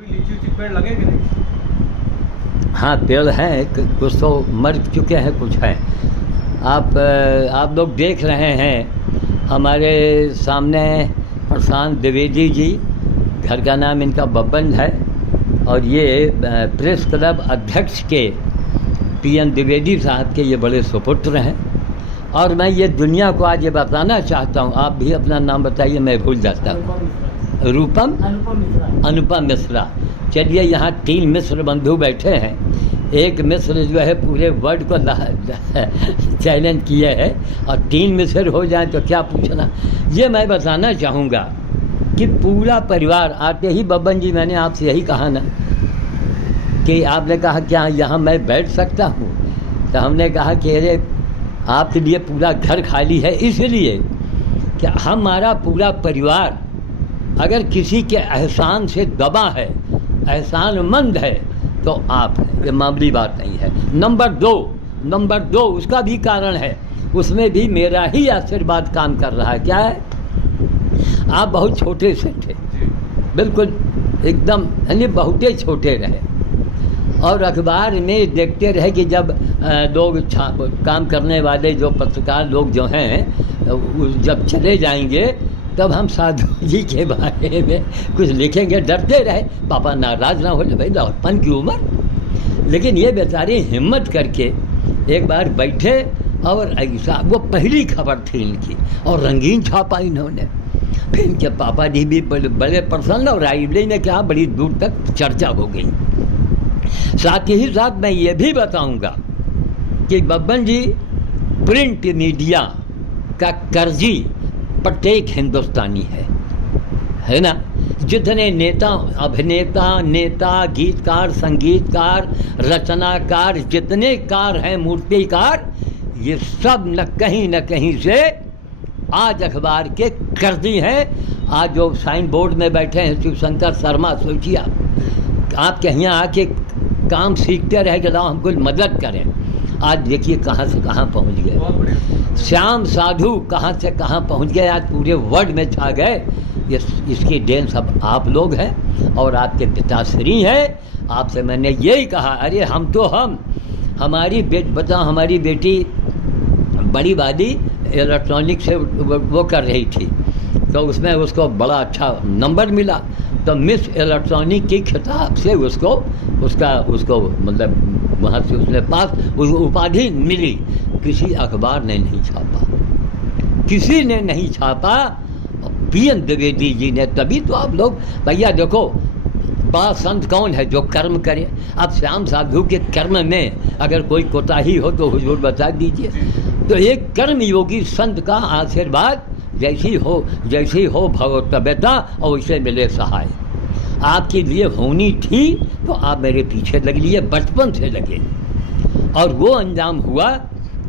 लीची उची पेड़ लगे कि नहीं? हाँ, पेड़ हैं, कुछ तो मर चुके हैं, कुछ हैं। आप लोग देख रहे हैं हमारे सामने प्रशांत द्विवेदी जी, घर का नाम इनका बब्बन है, और ये प्रेस क्लब अध्यक्ष के पीएन द्विवेदी साहब के ये बड़े सुपुत्र हैं। और मैं ये दुनिया को आज ये बताना चाहता हूँ, आप भी अपना नाम बताइए, मैं भूल जाता हूँ। रूपम अनुपम मिश्रा। चलिए, यहाँ 3 मिश्र बंधु बैठे हैं। एक मिश्र जो है पूरे वर्ल्ड को चैलेंज किए है, और 3 मिश्र हो जाए तो क्या पूछना। ये मैं बताना चाहूँगा कि पूरा परिवार आते ही, बब्बन जी मैंने आपसे यही कहा ना कि आपने कहा क्या यहाँ मैं बैठ सकता हूँ, तो हमने कहा कि अरे आपके लिए पूरा घर खाली है, इसलिए कि हमारा पूरा परिवार अगर किसी के एहसान से दबा है, एहसानमंद है, तो आप हैं। ये मामूली बात नहीं है। नंबर दो उसका भी कारण है, उसमें भी मेरा ही आशीर्वाद काम कर रहा है। क्या है? आप बहुत छोटे से थे, बिल्कुल एकदम, यानी बहुत ही छोटे रहे, और अखबार में देखते रहे कि जब लोग काम करने वाले जो पत्रकार लोग जो हैं जब चले जाएंगे, तब हम साधु जी के बारे में कुछ लिखेंगे। डरते रहे, पापा नाराज ना हो जाए, भाई लौटपन की उम्र। लेकिन ये बेचारे हिम्मत करके एक बार बैठे, और ऐसा वो पहली खबर थी इनकी, और रंगीन छापा इन्होंने। फिर इनके पापा जी भी बड़े प्रसन्न, और रायबरेली में क्या बड़ी दूर तक चर्चा हो गई। साथ ही साथ मैं ये भी बताऊंगा कि बब्बन जी प्रिंट मीडिया का कर्जी प्रत्येक हिंदुस्तानी है ना। जितने नेता, अभिनेता, गीतकार, संगीतकार, रचनाकार, जितने कार हैं, मूर्तिकार, ये सब न कहीं से आज अखबार के कर्जी हैं। आज जो साइन बोर्ड में बैठे हैं शिवशंकर शर्मा, सोचिए आप के यहाँ आके काम सीखते रहे कि लाओ हमको मदद करें। आज देखिए कहाँ से कहाँ पहुँच गए। श्याम साधु कहाँ से कहाँ पहुँच गए, आज पूरे वर्ल्ड में छा गए। ये इसकी देन सब आप लोग हैं, और आपके पिताश्री हैं। आपसे मैंने यही कहा, अरे हमारी बेटी बड़ी वादी इलेक्ट्रॉनिक से वो कर रही थी, तो उसमें उसको बड़ा अच्छा नंबर मिला, तो मिस इलेक्ट्रॉनिक की खिताब से उसको मतलब वहाँ से उसने पास उपाधि मिली। किसी अखबार ने नहीं छापा, किसी ने नहीं छापा, पीएन द्विवेदी जी ने। तभी तो आप लोग, भैया देखो, बड़ा संत कौन है जो कर्म करे। अब श्याम साधु के कर्म में अगर कोई कोताही हो तो हुजूर बता दीजिए। तो एक कर्म योगी संत का आशीर्वाद जैसी हो भगवतव्यता, और वैसे मिले सहाय। आपके लिए होनी थी तो आप मेरे पीछे लग लिए, बचपन से लगे, और वो अंजाम हुआ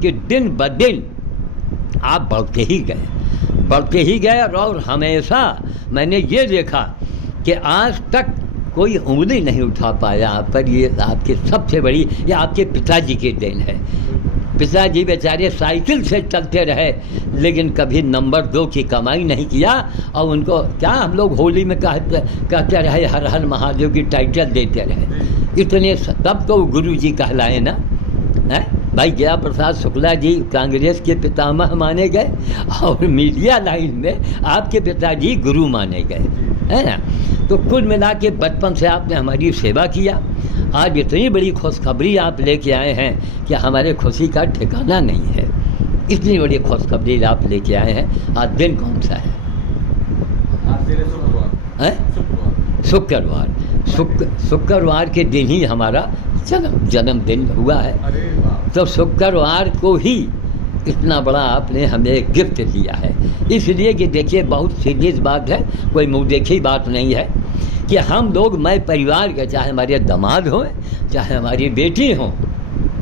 कि दिन ब दिन आप बढ़ते ही गए। और हमेशा मैंने ये देखा कि आज तक कोई उंगली नहीं उठा पाया आप पर। ये आपके सबसे बड़ी, ये आपके पिताजी की देन है। पिताजी बेचारे साइकिल से चलते रहे, लेकिन कभी नंबर 2 की कमाई नहीं किया। और उनको क्या हम लोग होली में कहते रहे, हर हर महादेव की टाइटल देते रहे। इतने तब तो गुरु जी कहलाए ना, है भाई। गया प्रसाद शुक्ला जी कांग्रेस के पितामह माने गए, और मीडिया लाइन में आपके पिताजी गुरु माने गए, है ना। तो कुल मिला के बचपन से आपने हमारी सेवा किया। आज इतनी बड़ी खुशखबरी आप लेके आए हैं कि हमारे खुशी का ठिकाना नहीं है। इतनी बड़ी खुशखबरी आप लेके आए हैं। आज दिन कौन सा है? शुक्रवार के दिन ही हमारा जन्मदिन हुआ है। तो शुक्रवार को ही इतना बड़ा आपने हमें गिफ्ट दिया है। इसलिए कि देखिए, बहुत सीरियस बात है, कोई मुँह देखी बात नहीं है कि हम लोग, मैं परिवार के, चाहे हमारे दामाद हों, चाहे हमारी बेटी हों,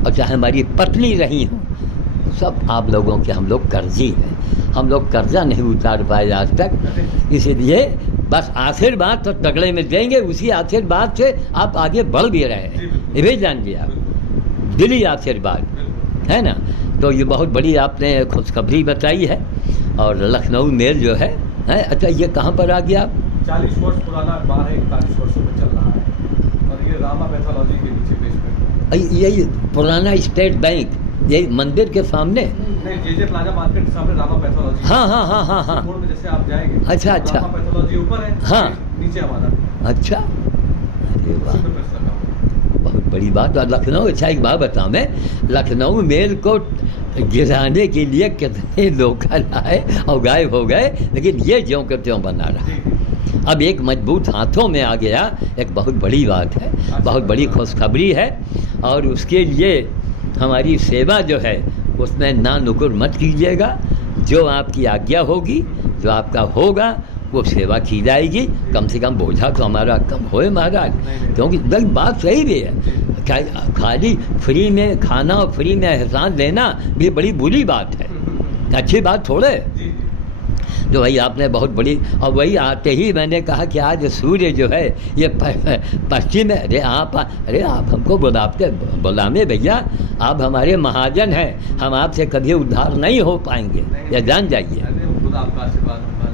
और चाहे हमारी पत्नी रही हों, सब आप लोगों के हम लोग कर्जी हैं। हम लोग कर्जा नहीं उतार पाए आज तक। इसलिए बस आशीर्वाद तो तगड़े में देंगे, उसी आशीर्वाद से आप आगे बढ़ भी रहे हैं। ये भी जानिए आप, दिली आशीर्वाद है ना। तो ये बहुत बड़ी आपने खुशखबरी बताई है। और लखनऊ मेल जो है, अच्छा ये कहाँ पर आ गया आप? 40 वर्ष पुराना अखबार है, 41 वर्षों में चल रहा है। यही पुराना स्टेट बैंक, यही मंदिर के सामने। नहीं, जे प्लाजा मार्केट के सामने रामा पैथोलॉजी। हाँ हाँ हाँ हाँ हाँ। मोड़ में जैसे आप जाएंगे, अच्छा अच्छा। रामा पैथोलॉजी ऊपर है, हाँ। नीचे हमारा। अच्छा, अरे वाह, उसी पे पैसा लगा। बहुत बड़ी बात। और लखनऊ, अच्छा एक बात बताऊँ मैं, लखनऊ मेल को गिराने के लिए कितने लोग आए और गायब हो गए, लेकिन ये ज्यों के त्यों बना रहा। अब एक मजबूत हाथों में आ गया, एक बहुत बड़ी बात है, बहुत बड़ी खुशखबरी है। और उसके लिए हमारी सेवा जो है उसमें ना नुकुर मत कीजिएगा। जो आपकी आज्ञा होगी, जो आपका होगा, वो सेवा की जाएगी। कम से कम बोझा तो हमारा कम होए महाराज, क्योंकि बात सही भी है। खाली फ्री में खाना और फ्री में एहसान देना भी बड़ी बुरी बात है, अच्छी बात थोड़े। तो भाई आपने बहुत बड़ी, और वही आते ही मैंने कहा कि आज सूर्य जो है ये पश्चिम है। अरे आप हमको बुलावे भैया, आप हमारे महाजन हैं, हम आपसे कभी उद्धार नहीं हो पाएंगे, ये जान जाइए।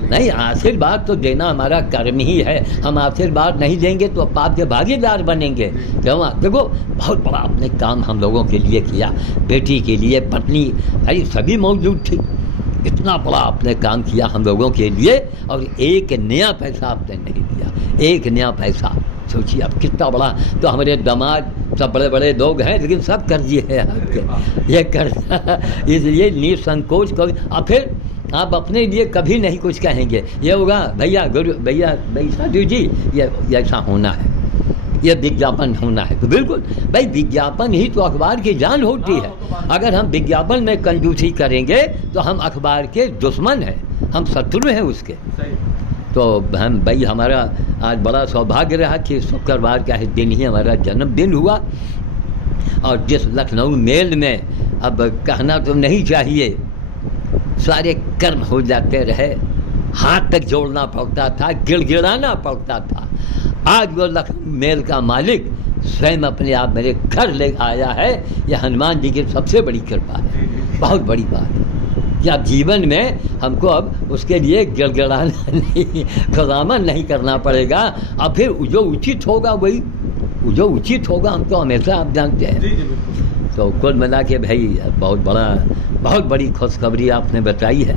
नहीं, आशीर्वाद तो देना हमारा कर्म ही है। हम आशीर्वाद नहीं देंगे तो आपके भागीदार बनेंगे। क्यों? देखो, बहुत बड़ा आपने काम हम लोगों के लिए किया, बेटी के लिए, पत्नी, भाई सभी मौजूद थी। इतना बड़ा आपने काम किया हम लोगों के लिए, और एक नया पैसा आपने नहीं दिया, एक नया पैसा। सोचिए अब कितना बड़ा। तो हमारे दामाद सब बड़े बड़े लोग हैं, लेकिन सब कर्जी है आपके, ये कर्जा। इसलिए निसंकोच कभी, और फिर आप अपने लिए कभी नहीं कुछ कहेंगे। ये होगा भैया गुरु भैया साधु जी, ये ऐसा होना है, ये विज्ञापन होना है। तो बिल्कुल भाई, विज्ञापन ही तो अखबार की जान होती है। अगर हम विज्ञापन में कंजूसी करेंगे तो हम अखबार के दुश्मन हैं, हम शत्रु हैं उसके। तो हम भाई, हमारा आज बड़ा सौभाग्य रहा कि शुक्रवार का दिन ही हमारा जन्मदिन हुआ। और जिस लखनऊ मेल में, अब कहना तो नहीं चाहिए, सारे कर्म हो जाते रहे, हाथ तक जोड़ना पड़ता था, गिड़गिड़ाना पड़ता था। आज वो लखनऊ मेल का मालिक स्वयं अपने आप मेरे घर ले आया है। यह हनुमान जी की सबसे बड़ी कृपा है, बहुत बड़ी बात है कि अब जीवन में हमको अब उसके लिए गिड़गिड़ाना नहीं, खुदामन नहीं करना पड़ेगा। अब फिर जो उचित होगा वही, जो उचित होगा हम तो हमेशा आप जानते हैं। तो कुल मिला के भाई बहुत बड़ी खुशखबरी आपने बताई है।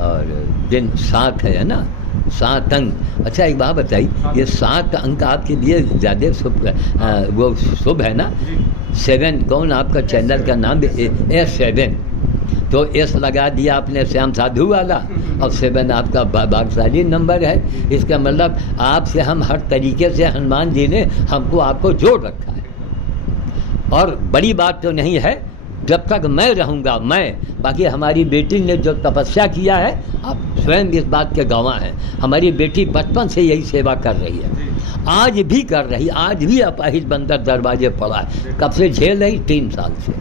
और दिन 7 है ना, 7 अंक। अच्छा एक बात बताइए, ये 7 अंक आपके लिए ज़्यादा वो शुभ है ना? 7 कौन आपका चैनल का नाम? S7। तो S लगा दिया आपने श्याम साधु वाला, और 7 आपका भाग्यशाली नंबर है। इसका मतलब आपसे हम हर तरीके से, हनुमान जी ने हमको आपको जोड़ रखा है। और बड़ी बात तो नहीं है, जब तक मैं रहूँगा मैं, बाकी हमारी बेटी ने जो तपस्या किया है, आप स्वयं इस बात के गवाह हैं। हमारी बेटी बचपन से यही सेवा कर रही है, आज भी कर रही, आज भी अपाहिज बंदर दरवाजे पड़ा है। कब से झेल रही? 3 साल से।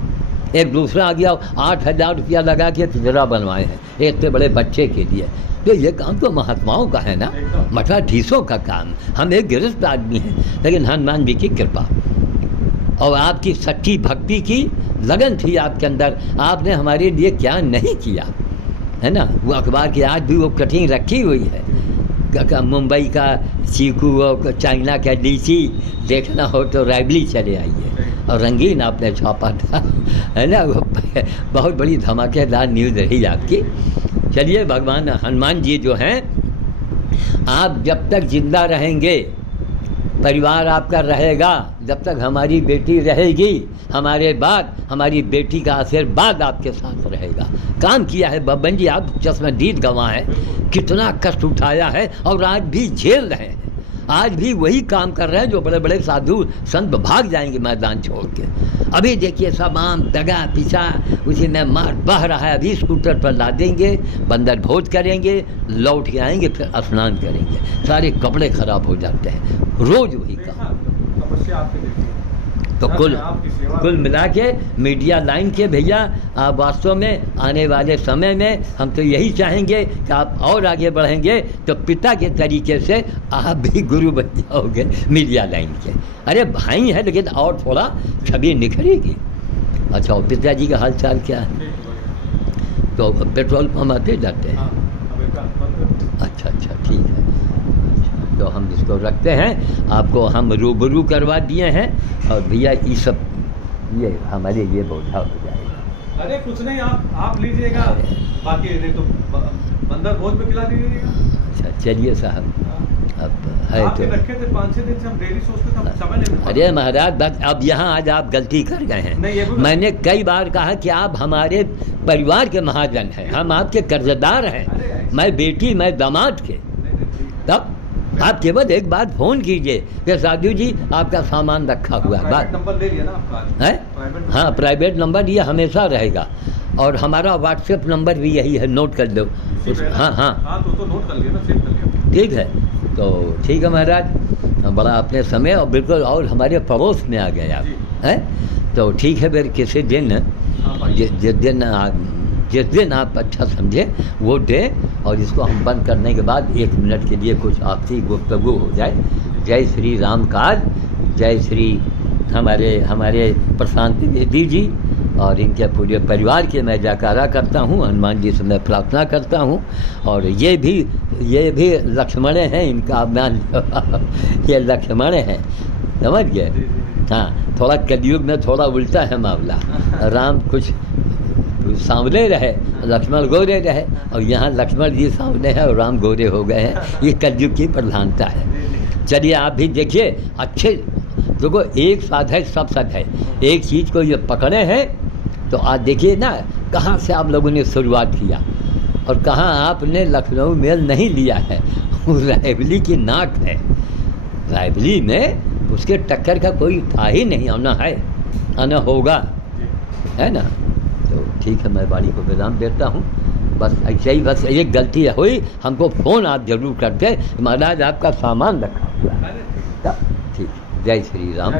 एक दूसरा आ गया, 8,000 रुपया लगा के पिंजरा बनवाए हैं एक इतने बड़े बच्चे के लिए। तो ये काम तो महात्माओं का है ना, मठाधीशों का काम। हम एक गिरफ्त आदमी हैं, लेकिन हनुमान जी की कृपा और आपकी सच्ची भक्ति की लगन थी आपके अंदर। आपने हमारे लिए क्या नहीं किया है ना। वो अखबार की आज भी वो कटिंग रखी हुई है, मुंबई का चीकू और चाइना का लीची, देखना हो तो रायबली चले आइए। और रंगीन आपने छापा था, है ना। वो बहुत बड़ी धमाकेदार न्यूज़ रही आपकी। चलिए, भगवान हनुमान जी जो हैं, आप जब तक जिंदा रहेंगे, परिवार आपका रहेगा, जब तक हमारी बेटी रहेगी, हमारे बाद हमारी बेटी का आशीर्वाद आपके साथ रहेगा। काम किया है बब्बन जी, आप चश्मदीद गवाह हैं, कितना कष्ट उठाया है और आज भी झेल रहे हैं। आज भी वही काम कर रहे हैं जो बड़े बड़े साधु संत भाग जाएंगे मैदान छोड़ के। अभी देखिए सब आम दगा पीछा उसी में मार बह रहा है। अभी स्कूटर पर ला देंगे, बंदर भोज करेंगे, लौट के आएंगे, फिर स्नान करेंगे, सारे कपड़े खराब हो जाते हैं। रोज वही काम। तो कुल मिला के मीडिया लाइन के भैया, आप वास्तव में आने वाले समय में हम तो यही चाहेंगे कि आप और आगे बढ़ेंगे तो पिता के तरीके से आप भी गुरु बन जाओगे मीडिया लाइन के। अरे भाई है, लेकिन और थोड़ा छवि निखरेगी। अच्छा, और पिताजी का हाल चाल क्या है? तो पेट्रोल पंप आते जाते हैं? अच्छा, ठीक है। तो हम इसको रखते हैं, आपको हम रूबरू करवा दिए हैं। और भैया ये सब ये हमारे लिए बोझा हो जाएगा। अरे कुछ नहीं, आप लीजिएगा, बाकी नहीं तो बंदर भोज में खिला दीजिएगा। अच्छा चलिए साहब, अब है आपके तो रखे थे 5-6 दिन से, हम डेली सोचते थे, हम समय नहीं मिल पाता। अरे महाराज बस अब यहाँ आज आप गलती कर गए नहीं, ये हैं। भी- मैंने कई बार कहा कि आप हमारे परिवार के महाजन हैं, हम आपके कर्जदार हैं, अरे ऐसे- मैं बेटी मैं दामाद के। नहीं, ठीक है। तब आप केवल एक बार फ़ोन कीजिए कि साधु जी आपका सामान रखा हुआ है, प्राइवेट बात नंबर ले लिया ना आपका आज? है। प्राइवेट हाँ प्राइवेट नंबर ये हमेशा रहेगा, और हमारा व्हाट्सएप नंबर भी यही है, नोट कर दो। इसी पे है ना? हाँ हाँ हाँ तो नोट कर लिया ना, सेव कर लिया। ठीक है, तो ठीक है महाराज, बड़ा अपने समय और बिल्कुल और हमारे पड़ोस में आ गए आप, जी। हैं। तो ठीक है, फिर किसी दिन हाँ भाई। जिस दिन आप अच्छा समझे वो दें, और इसको हम बंद करने के बाद 1 मिनट के लिए कुछ आपसी गुफ्तगू हो जाए। जय श्री राम काज, जय श्री हमारे प्रशांत द्विवेदी जी और इनके पूरे परिवार के मैं जयकारा करता हूँ, हनुमान जी से मैं प्रार्थना करता हूँ। और ये भी लक्ष्मण हैं, इनका मान ये लक्ष्मण हैं, समझ गए। जी, जी, जी। हाँ थोड़ा कलयुग में थोड़ा उल्टा है मामला, राम कुछ सांवले रहे, लक्ष्मण गोरे रहे, और यहाँ लक्ष्मण जी सांवले हैं और राम गोरे हो गए हैं। ये कलयुग की प्रधानता है। चलिए आप भी देखिए, अच्छे देखो, एक साथ है सब सच है। एक चीज़ को ये पकड़े हैं तो आज देखिए ना कहाँ से आप लोगों ने शुरुआत किया और कहाँ आपने लखनऊ मेल नहीं लिया है। रायबली की नाक है, रायबली में उसके टक्कर का कोई था ही नहीं, आना है आना होगा, है ना। तो ठीक है, मैं बाड़ी को विराम देता हूँ। बस ऐसे ही, बस एक गलती हुई, हमको फ़ोन आप जरूर करते, महाराज आपका सामान रखा हुआ है। अरे तब ठीक, जय श्री राम।